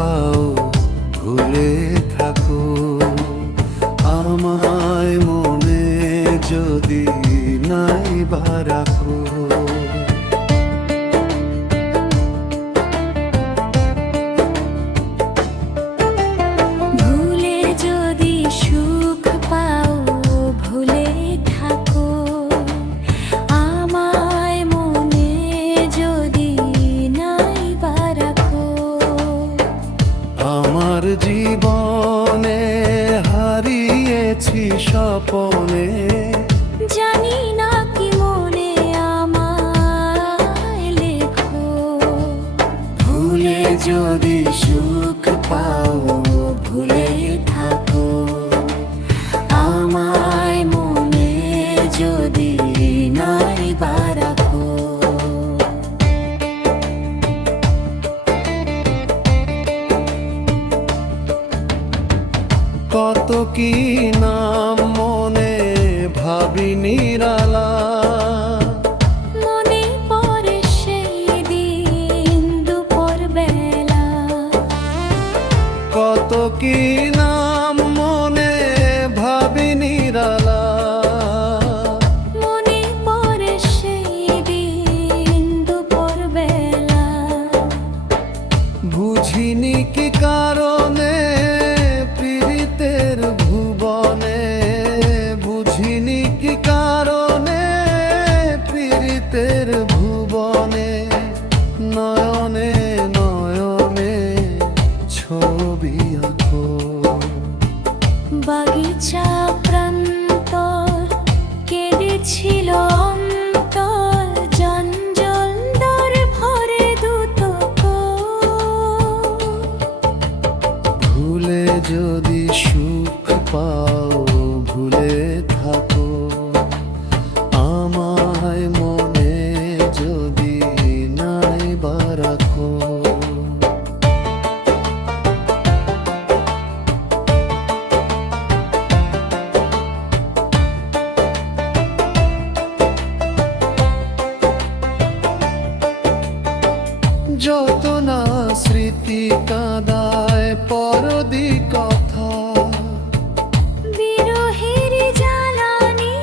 পাও ভুলে থাকো আমায় মনে যদি নাই বা রাখো। ভুলে যদি সুখ পাও ভুলে থাকো আমায় মনে যদি নাই বা রাখো। আমার জীবনে হারিয়েছি স্বপনে, জানি না কি মনে আমায় লেখো। ভুলে যদি সুখ পাও ভুলে থাকো আমায় মনে যদি নাই বা রাখো। কত কি নাম মনে ভাবি নিরালা, মনে পড়ে সেই দিন দুপুর বেলা। কত কি নাম মনে ভাবি নিরালা, মনে পড়ে সেই দিন দুপুর বেলা। বুঝিনি কি কারণে পীড়িতের ভুবনে, বুঝিনি কি কারণে পীড়িতের ভুবনে নয়নে নয়নে ছবি আঁকো। বাগিচা প্রান্তর কেঁদেছিল অন্তর, জঞ্জল দর ভরে দুতক। ভুলে যদি সুখ পাও ভুলে থাকো আমায় মনে যদি নাই বা রাখো। যত না স্মৃতি কাঁদায় পরদি কথা, বিরহের জ্বালানি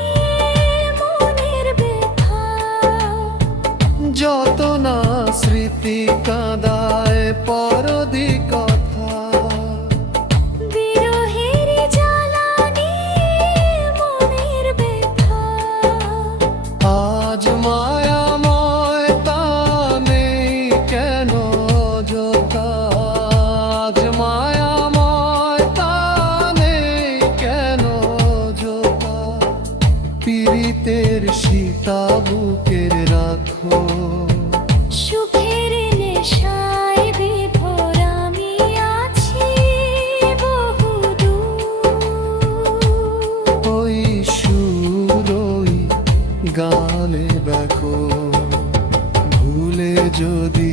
মনের ব্যথা। যত না স্মৃতি কাঁদায় পরদি কথা, বিরহের জ্বালানি মনের ব্যথা। আজ মায়াময় তা নেই কেন যোথা, আজ মায়াময় তা নেই কেন যোথা। পীড়িতের সীতা বুকের রাখো, সুখের নেশায় বিভোর আমি আছি বহুদূর। ওই সুর ওই গানে দেখো। ভুলে যদি